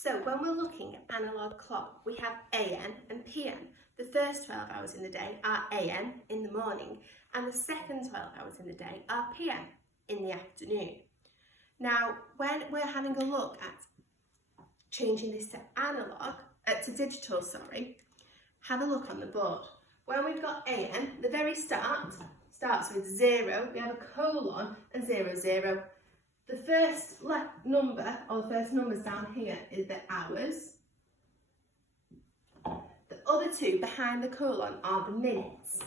So when we're looking at analogue clock, we have AM and PM. The first 12 hours in the day are AM in the morning, and the second 12 hours in the day are PM in the afternoon. Now, when we're having a look at changing this to digital, have a look on the board. When we've got AM, the very start starts with 0, we have a colon and 0, 0. The first number, or the first numbers down here, is the hours. The other two behind the colon are the minutes.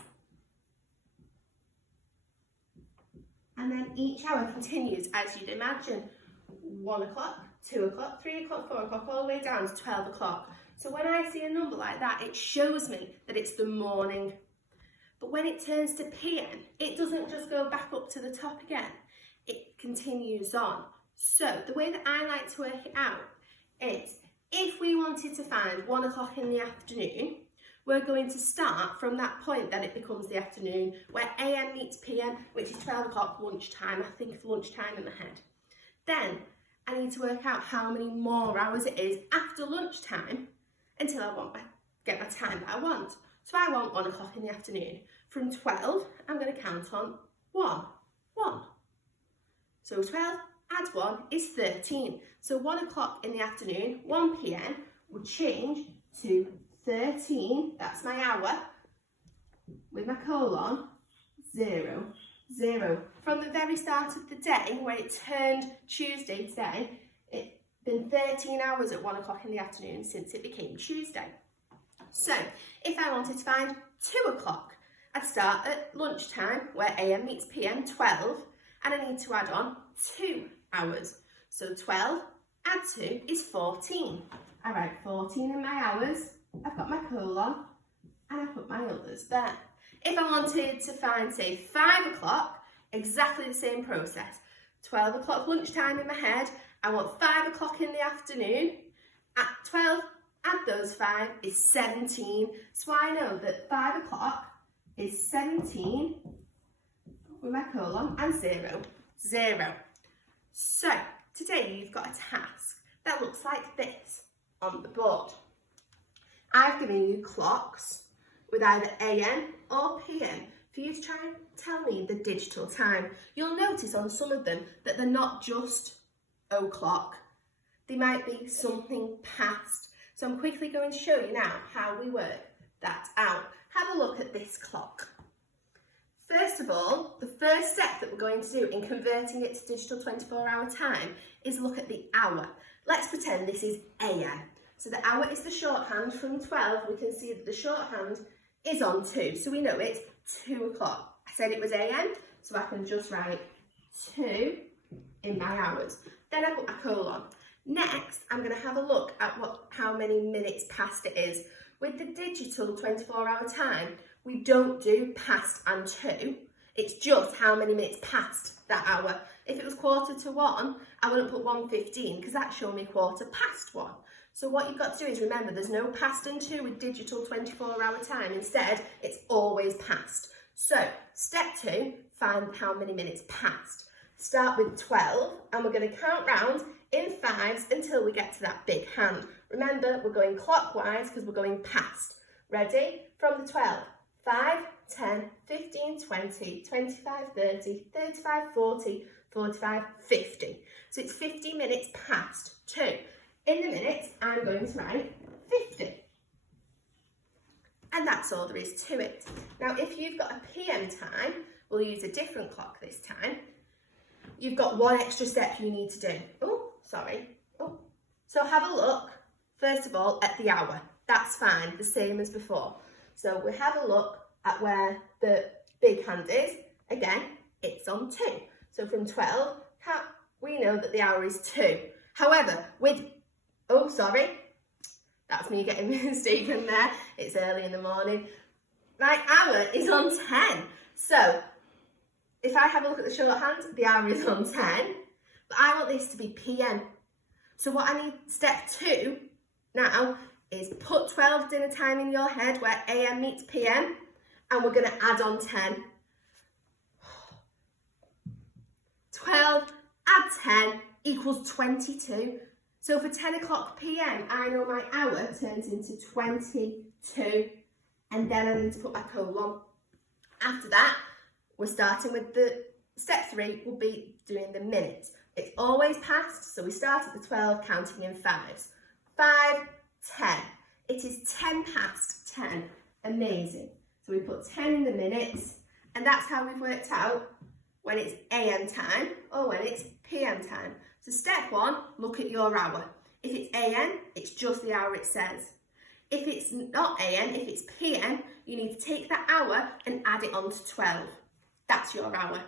And then each hour continues, as you'd imagine, 1 o'clock, 2 o'clock, 3 o'clock, 4 o'clock, all the way down to 12 o'clock. So when I see a number like that, it shows me that it's the morning. But when it turns to PM, it doesn't just go back up to the top again. It continues on. So the way that I like to work it out is, if we wanted to find 1 o'clock in the afternoon, we're going to start from that point that it becomes the afternoon, where AM meets PM, which is 12 o'clock lunchtime. I think of lunchtime in my head. Then I need to work out how many more hours it is after lunchtime until I get my time that I want. So I want 1 o'clock in the afternoon. From 12, I'm going to count on 1. So 12 add 1 is 13. So 1 o'clock in the afternoon, 1 PM, will change to 13, that's my hour, with my colon, 0, 0. From the very start of the day, when it turned Tuesday today, it's been 13 hours at 1 o'clock in the afternoon since it became Tuesday. So if I wanted to find 2 o'clock, I'd start at lunchtime, where AM meets PM, 12, and I need to add on 2 hours. So 12 add 2 is 14. I write 14 in my hours, I've got my colon, and I put my others there. If I wanted to find, say, 5 o'clock, exactly the same process. 12 o'clock lunchtime in my head, I want 5 o'clock in the afternoon. At 12, add those 5 is 17. So I know that 5 o'clock is 17 with my colon and 0, 0. So today you've got a task that looks like this on the board. I've given you clocks with either AM or PM for you to try and tell me the digital time. You'll notice on some of them that they're not just o'clock. They might be something past. So I'm quickly going to show you now how we work that out. Have a look at this clock. First of all, the first step that we're going to do in converting it to digital 24-hour time is look at the hour. Let's pretend this is AM. So the hour is the shorthand. From 12, we can see that the shorthand is on 2. So we know it's 2 o'clock. I said it was AM, so I can just write 2 in my hours. Then I put my colon. Next, I'm going to have a look at how many minutes past it is. With the digital 24-hour time, we don't do past and 2. It's just how many minutes past that hour. If it was 1:45, I wouldn't put 1:15 because that's showing me 1:15. So what you've got to do is remember there's no past and 2 with digital 24-hour time. Instead, it's always past. So step 2, find how many minutes past. Start with 12 and we're going to count round in 5s until we get to that big hand. Remember, we're going clockwise because we're going past. Ready? From the 12. 5, 10, 15, 20, 25, 30, 35, 40, 45, 50. So it's 50 minutes past 2. In the minutes, I'm going to write 50. And that's all there is to it. Now, if you've got a PM time, we'll use a different clock this time. You've got one extra step you need to do. So have a look, first of all, at the hour. That's fine, the same as before. So we have a look at where the big hand is. Again, it's on 2. So from 12, we know that the hour is 2. However, that's me getting mistaken there. It's early in the morning. My hour is on 10. So if I have a look at the shorthand, the hour is on 10. But I want this to be PM. So what I need, step 2 now, is put 12 dinner time in your head where AM meets PM, and we're going to add on 10. 12 add 10 equals 22. So for 10 o'clock PM, I know my hour turns into 22, and then I need to put my colon. After that, we're starting with the step 3, will be doing the minutes. It's always past, so we start at the 12, counting in 5s. 5, 10. It is 10 past 10. Amazing. So we put 10 in the minutes, and that's how we've worked out when it's AM time or when it's PM time. So step 1, look at your hour. If it's AM, it's just the hour it says. If it's not AM, if it's PM, you need to take that hour and add it on to 12. That's your hour.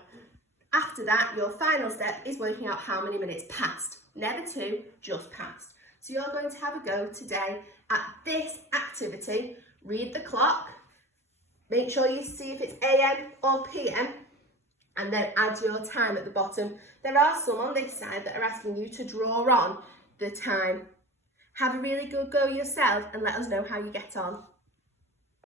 After that, your final step is working out how many minutes passed. Never 2, just passed. So you're going to have a go today at this activity. Read the clock. Make sure you see if it's AM or PM, and then add your time at the bottom. There are some on this side that are asking you to draw on the time. Have a really good go yourself and let us know how you get on.